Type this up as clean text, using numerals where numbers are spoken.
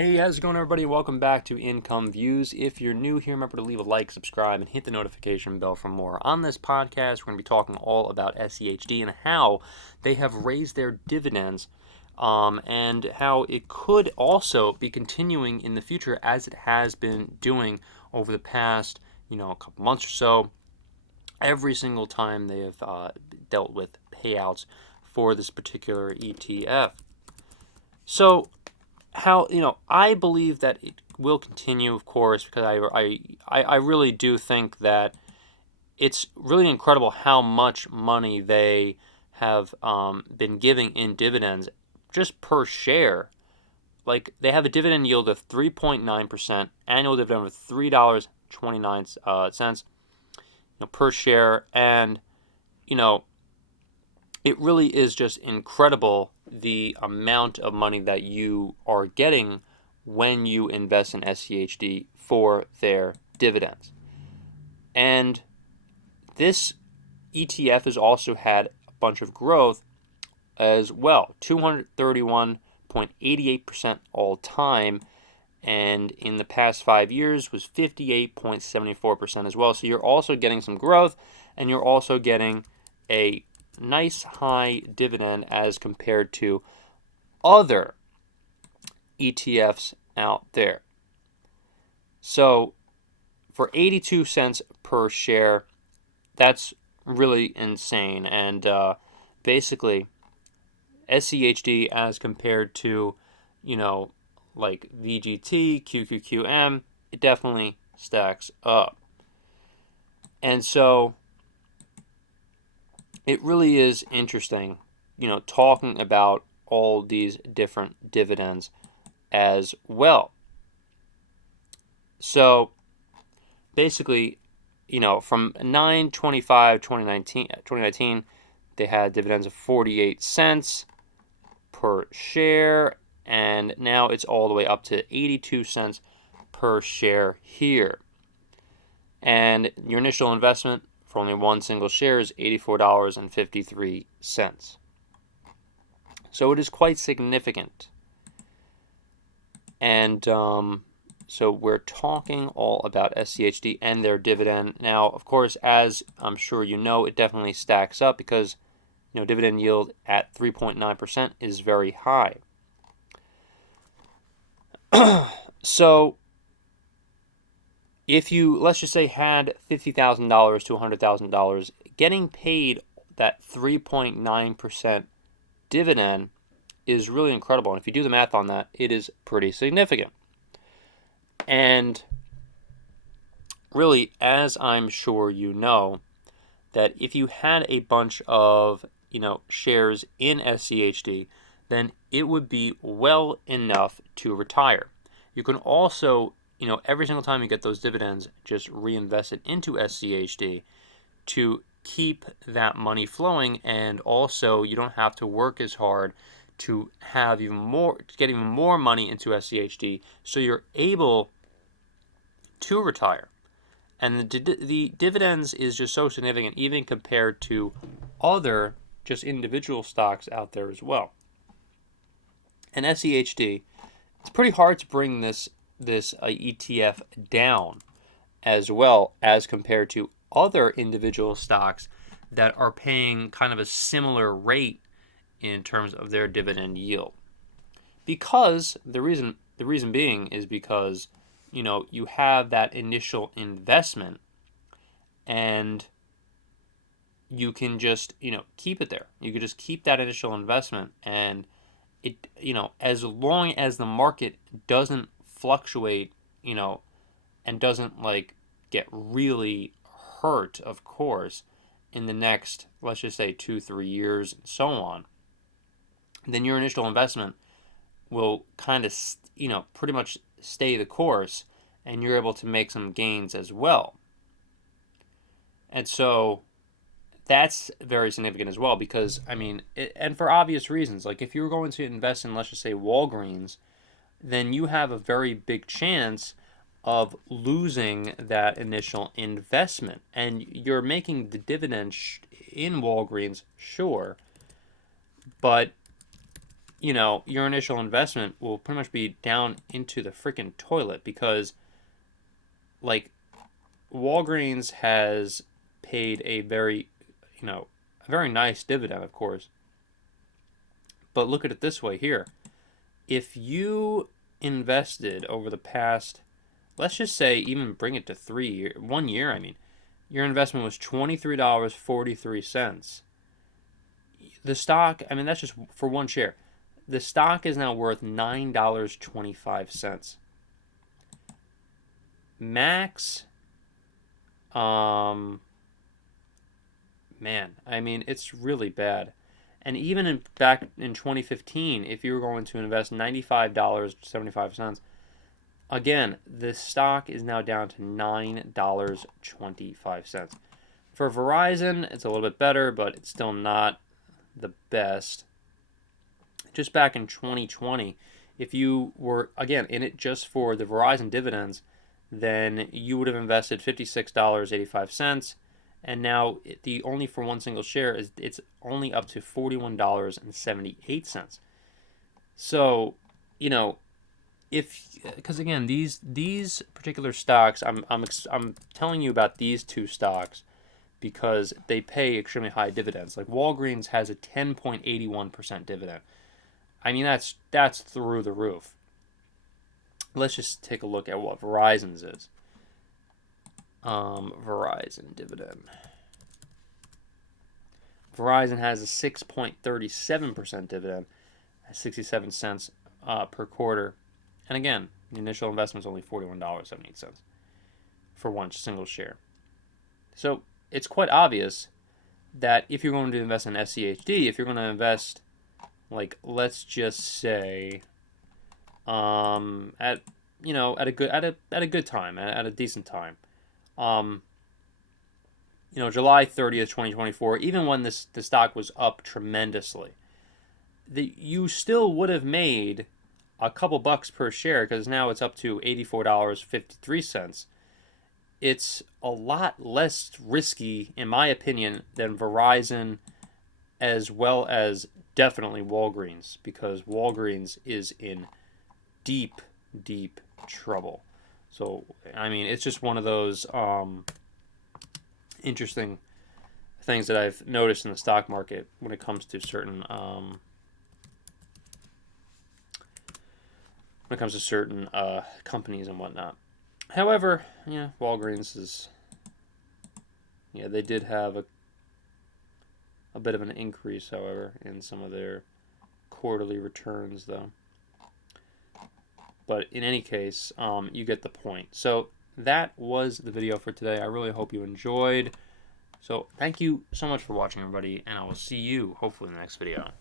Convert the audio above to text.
Hey, how's it going, everybody? Welcome back to Income Views. If you're new here, remember to leave a like, subscribe, and hit the notification bell for more. On this podcast, we're going to be talking all about SHD and how they have raised their dividends, and how it could also be continuing in the future as it has been doing over the past, a couple months or so. Every single time they have dealt with payouts for this particular ETF. So, I believe that it will continue, of course, because I really do think that it's really incredible how much money they have been giving in dividends just per share. Like, they have a dividend yield of 3.9%, annual dividend of $3.29 per share, and you know it really is just incredible the amount of money that you are getting when you invest in SCHD for their dividends. And this ETF has also had a bunch of growth as well, 231.88% all time, and in the past 5 years was 58.74% as well. So you're also getting some growth, and you're also getting a nice high dividend as compared to other ETFs out there. So for 82 cents per share, that's really insane. And basically, SCHD as compared to, like VGT, QQQM, it definitely stacks up. And so it really is interesting, talking about all these different dividends as well. So basically, from 9/25/2019, they had dividends of 48 cents per share, and now it's all the way up to 82 cents per share here. And your initial investment for only one single share is $84.53. So it is quite significant. And so we're talking all about SCHD and their dividend. Now, of course, as I'm sure you know, it definitely stacks up because dividend yield at 3.9% is very high. So if you, let's just say, had $50,000 to $100,000, getting paid that 3.9% dividend is really incredible. And if you do the math on that, it is pretty significant. And really, as I'm sure you know, that if you had a bunch of, shares in SCHD, then it would be well enough to retire. You can also, every single time you get those dividends, just reinvest it into SCHD to keep that money flowing, and also you don't have to work as hard to have even more, to get even more money into SCHD, so you're able to retire. And the dividends is just so significant, even compared to other just individual stocks out there as well. And SCHD, it's pretty hard to bring this ETF down as well as compared to other individual stocks that are paying kind of a similar rate in terms of their dividend yield. Because the reason being is because you have that initial investment, and you can just keep it there. You can just keep that initial investment, and it as long as the market doesn't fluctuate, and doesn't get really hurt, of course, in the next, let's just say, 2-3 years and so on, then your initial investment will kind of pretty much stay the course, and you're able to make some gains as well. And so that's very significant as well, because and for obvious reasons, like if you're going to invest in, let's just say, Walgreens, then you have a very big chance of losing that initial investment, and you're making the dividend in Walgreens, sure, but you know, your initial investment will pretty much be down into the freaking toilet because, like, Walgreens has paid a very, you know, a very nice dividend, of course. But look at it this way here. If you invested over the past, let's just say, even bring it to 1 year, I mean, your investment was $23.43. The stock, I mean, that's just for one share. The stock is now worth $9.25. Max, man, I mean, it's really bad. And even back in 2015, if you were going to invest $95.75, again, the stock is now down to $9.25. For Verizon, it's a little bit better, but it's still not the best. Just back in 2020, if you were, again, in it just for the Verizon dividends, then you would have invested $56.85. And now the only for one single share is it's only up to $41.78. So, you know, because again, these particular stocks, I'm telling you about these two stocks because they pay extremely high dividends. Like Walgreens has a 10.81% dividend. I mean, that's through the roof. Let's just take a look at what Verizon's is. Verizon dividend. Verizon has a 6.37% dividend, 67 cents per quarter. And again, the initial investment is only $41.78 for one single share. So it's quite obvious that if you're going to invest in SCHD, if you're going to invest, like, let's just say, at a good time, at a decent time, July 30th, 2024, even when the stock was up tremendously, you still would have made a couple bucks per share because now it's up to $84.53. It's a lot less risky, in my opinion, than Verizon, as well as definitely Walgreens, because Walgreens is in deep, deep trouble. So, I mean, it's just one of those interesting things that I've noticed in the stock market when it comes to certain companies and whatnot. However, yeah, Walgreens is, yeah, they did have a bit of an increase, however, in some of their quarterly returns, though. But in any case, you get the point. So that was the video for today. I really hope you enjoyed. So thank you so much for watching, everybody, and I will see you hopefully in the next video.